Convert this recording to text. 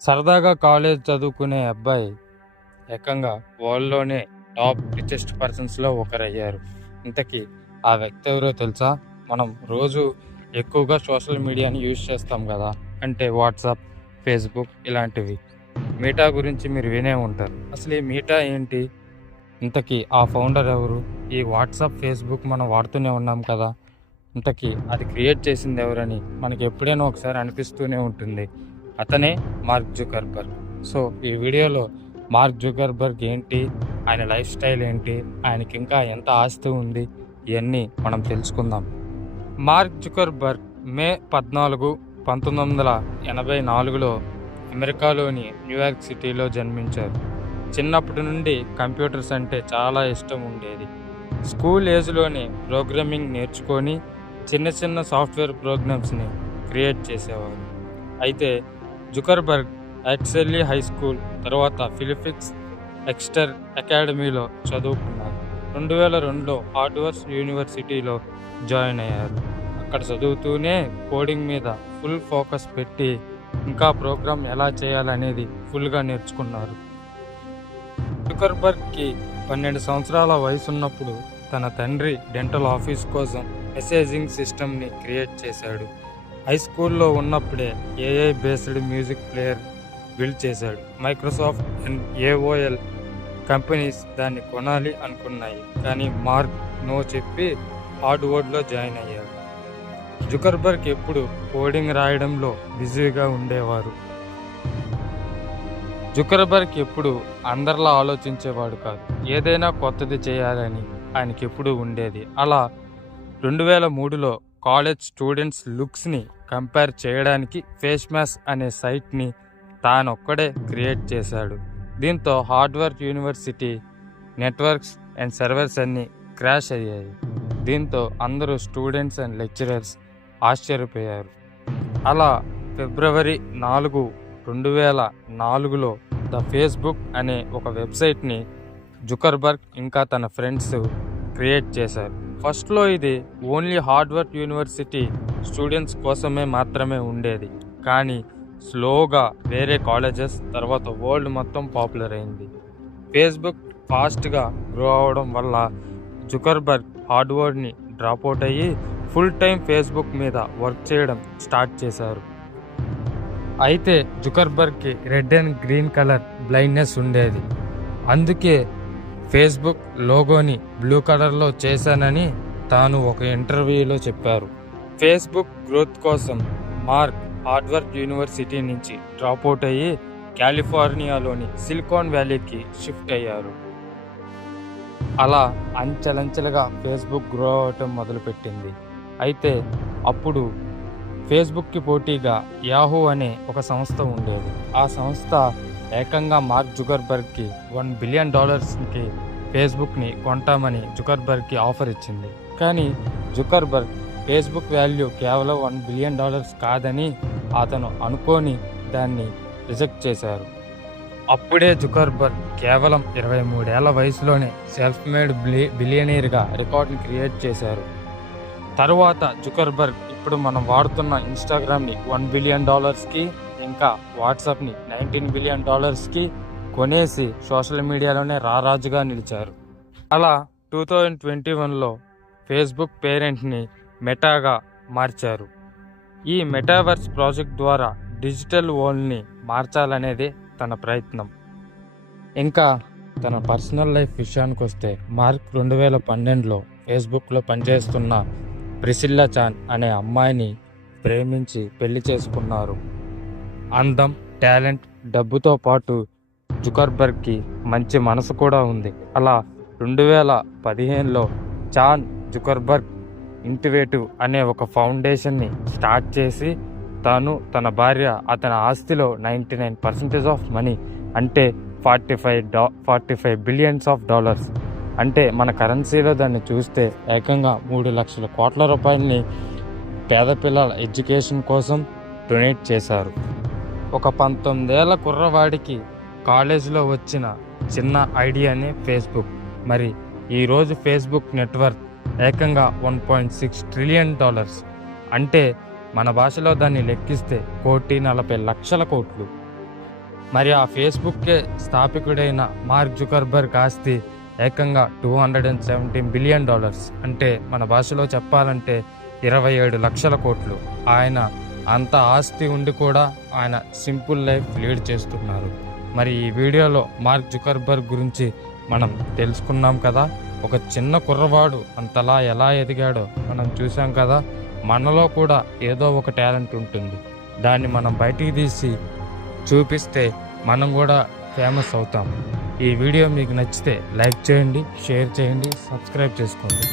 సరదాగా కాలేజ్ చదువుకునే అబ్బాయి ఏకంగా వరల్డ్లోనే టాప్ రిచెస్ట్ పర్సన్స్లో ఒకరయ్యారు. ఇంతకీ ఆ వ్యక్తి ఎవరో తెలుసా? మనం రోజు ఎక్కువగా సోషల్ మీడియాని యూజ్ చేస్తాం కదా? అంటే వాట్సాప్ ఫేస్బుక్ ఇలాంటివి. మీటా గురించి మీరు వినే ఉంటారు. అసలు ఈ మీటా ఏంటి? ఇంతకీ ఆ ఫౌండర్ ఎవరు? ఈ వాట్సాప్ ఫేస్బుక్ మనం వాడుతూనే ఉన్నాం కదా? ఇంతకీ అది క్రియేట్ చేసింది ఎవరని మనకి ఎప్పుడైనా ఒకసారి అనిపిస్తూనే ఉంటుంది. అతనే మార్క్ జుకర్బర్గ్. సో ఈ వీడియోలో మార్క్ జుకర్బర్గ్ ఏంటి ఆయన లైఫ్ స్టైల్ ఏంటి ఆయనకి ఇంకా ఎంత ఆస్తి ఉంది ఇవన్నీ మనం తెలుసుకుందాం. మార్క్ జుకర్బర్గ్ మే పద్నాలుగు పంతొమ్మిది వందల ఎనభై నాలుగులో అమెరికాలోని న్యూయార్క్ సిటీలో జన్మించారు. చిన్నప్పటి నుండి కంప్యూటర్స్ అంటే చాలా ఇష్టం ఉండేది. స్కూల్ ఏజ్లోనే ప్రోగ్రామింగ్ నేర్చుకొని చిన్న చిన్న సాఫ్ట్వేర్ ప్రోగ్రామ్స్ని క్రియేట్ చేసేవారు. అయితే జుకర్బర్గ్ యాక్సెల్లీ హై స్కూల్ తర్వాత ఫిలిపిక్స్ ఎక్స్టర్ అకాడమీలో చదువుకున్నారు. రెండు వేల రెండులో హార్డ్వర్స్ యూనివర్సిటీలో జాయిన్ అయ్యారు. అక్కడ చదువుతూనే కోడింగ్ మీద ఫుల్ ఫోకస్ పెట్టి ఇంకా ప్రోగ్రామ్ ఎలా చేయాలనేది ఫుల్గా నేర్చుకున్నారు. జుకర్బర్గ్కి పన్నెండు సంవత్సరాల వయసు ఉన్నప్పుడు తన తండ్రి డెంటల్ ఆఫీస్ కోసం మెసేజింగ్ సిస్టమ్ని క్రియేట్ చేశాడు. హై స్కూల్లో ఉన్నప్పుడే AI based music player build చేశాడు. మైక్రోసాఫ్ట్ అండ్ ఏఓఎల్ కంపెనీస్ దాన్ని కొనాలి అనుకున్నాయి. కానీ మార్క్ నో చెప్పి హార్డ్వర్డ్లో జాయిన్ అయ్యాడు జుకర్బర్గ్ ఎప్పుడు కోడింగ్ రాయడంలో బిజీగా ఉండేవారు. జుకర్బర్గ్ ఎప్పుడు అందరిలా ఆలోచించేవాడు కాదు. ఏదైనా కొత్తది చేయాలని ఆయనకి ఎప్పుడు ఉండేది. అలా రెండు వేల మూడులో కాలేజ్ స్టూడెంట్స్ లుక్స్ని కంపేర్ చేయడానికి ఫేస్ మ్యాస్ అనే సైట్ని తానొక్కడే క్రియేట్ చేశాడు. దీంతో Harvard university networks and servers అన్నీ క్రాష్ అయ్యాయి. దీంతో అందరూ స్టూడెంట్స్ అండ్ లెక్చరర్స్ ఆశ్చర్యపోయారు. అలా ఫిబ్రవరి నాలుగు రెండు వేల నాలుగులో ద ఫేస్బుక్ అనే ఒక వెబ్సైట్ని జుకర్బర్గ్ ఇంకా తన ఫ్రెండ్స్ క్రియేట్ చేశారు. ఫస్ట్లో ఇది ఓన్లీ హార్డ్వర్క్ యూనివర్సిటీ స్టూడెంట్స్ కోసమే మాత్రమే ఉండేది. కానీ స్లోగా వేరే కాలేజెస్ తర్వాత వరల్డ్ మొత్తం పాపులర్ అయింది. ఫేస్బుక్ ఫాస్ట్గా గ్రో అవడం వల్ల జుకర్బర్గ్ హార్డ్వర్డ్ని డ్రాప్ అవుట్ అయ్యి ఫుల్ టైం ఫేస్బుక్ మీద వర్క్ చేయడం స్టార్ట్ చేశారు. అయితే జుకర్బర్గ్కి red and green colour blindness ఉండేది. అందుకే ఫేస్బుక్ లోగోని బ్లూ కలర్లో చేశానని తాను ఒక ఇంటర్వ్యూలో చెప్పారు. ఫేస్బుక్ గ్రోత్ కోసం మార్క్ హార్డ్వర్క్ యూనివర్సిటీ నుంచి డ్రాప్ అవుట్ అయ్యి కాలిఫోర్నియాలోని సిలికాన్ వ్యాలీకి షిఫ్ట్ అయ్యారు. అలా అంచెలంచెలుగా ఫేస్బుక్ గ్రో అవటం మొదలుపెట్టింది. అయితే అప్పుడు ఫేస్బుక్కి పోటీగా యాహూ అనే ఒక సంస్థ ఉండేది. ఆ సంస్థ ఏకంగా మార్క్ జుకర్బర్గ్కి వన్ బిలియన్ డాలర్స్కి ఫేస్బుక్ని కొంటామని జుకర్బర్గ్కి ఆఫర్ ఇచ్చింది. కానీ జుకర్బర్గ్ ఫేస్బుక్ వాల్యూ కేవలం వన్ బిలియన్ డాలర్స్ కాదని అతను అనుకోని దాన్ని రిజెక్ట్ చేశారు. అప్పుడే జుకర్బర్గ్ కేవలం ఇరవై మూడేళ్ళ వయసులోనే సెల్ఫ్ మేడ్ బిలి బిలియనీర్గా రికార్డ్ని క్రియేట్ చేశారు. తరువాత జుకర్బర్గ్ ఇప్పుడు మనం వాడుతున్న ఇన్స్టాగ్రామ్ని వన్ బిలియన్ డాలర్స్కి ఇంకా వాట్సాప్ని నైన్టీన్ బిలియన్ డాలర్స్కి కొనేసి సోషల్ మీడియాలోనే రారాజుగా నిలిచారు. అలా టూ థౌజండ్ ట్వంటీ వన్లో ఫేస్బుక్ పేరెంట్ని మెటాగా మార్చారు. ఈ మెటావర్స్ ప్రాజెక్ట్ ద్వారా డిజిటల్ వరల్డ్ని మార్చాలనేదే తన ప్రయత్నం. ఇంకా తన పర్సనల్ లైఫ్ విషయానికి వస్తే మార్క్ రెండు వేల పన్నెండులో ఫేస్బుక్లో పనిచేస్తున్న ప్రిసిల్లా చాన్ అనే అమ్మాయిని ప్రేమించి పెళ్ళి చేసుకున్నారు. అందం టాలెంట్ డబ్బుతో పాటు జుకర్బర్గ్కి మంచి మనసు కూడా ఉంది. అలా రెండు వేల పదిహేనులో చాన్ జుకర్బర్గ్ ఇంటివేటివ్ అనే ఒక ఫౌండేషన్ని స్టార్ట్ చేసి తాను తన భార్య అతని ఆస్తిలో ninety nine percentage of money అంటే ఫార్టీ ఫైవ్ డా forty five billions of dollars. అంటే మన కరెన్సీలో దాన్ని చూస్తే ఏకంగా మూడు లక్షల కోట్ల రూపాయలని పేద పిల్లల ఎడ్యుకేషన్ కోసం డొనేట్ చేశారు. ఒక పంతొమ్మిదేళ్ళ కుర్రవాడికి కాలేజీలో వచ్చిన చిన్న ఐడియానే ఫేస్బుక్. మరి ఈరోజు ఫేస్బుక్ నెట్వర్క్ ఏకంగా one point six trillion dollars. అంటే మన భాషలో దాన్ని లెక్కిస్తే కోటి నలభై లక్షల కోట్లు. మరి ఆ ఫేస్బుక్కే స్థాపికుడైన మార్క్ జుకర్బర్గ్ ఆస్తి ఏకంగా two hundred and seventeen billion dollars. అంటే మన భాషలో చెప్పాలంటే ఇరవై ఏడు లక్షల కోట్లు. ఆయన అంత ఆస్తి ఉండి కూడా ఆయన సింపుల్ లైఫ్ లీడ్ చేస్తున్నారు. మరి ఈ వీడియోలో మార్క్ జుకర్బర్గ్ గురించి మనం తెలుసుకున్నాం కదా. ఒక చిన్న కుర్రవాడు అంతలా ఎలా ఎదిగాడో మనం చూసాం కదా. మనలో కూడా ఏదో ఒక టాలెంట్ ఉంటుంది. దాన్ని మనం బయటికి తీసి చూపిస్తే మనం కూడా ఫేమస్ అవుతాం. ఈ వీడియో మీకు నచ్చితే లైక్ చేయండి షేర్ చేయండి సబ్స్క్రైబ్ చేసుకోండి.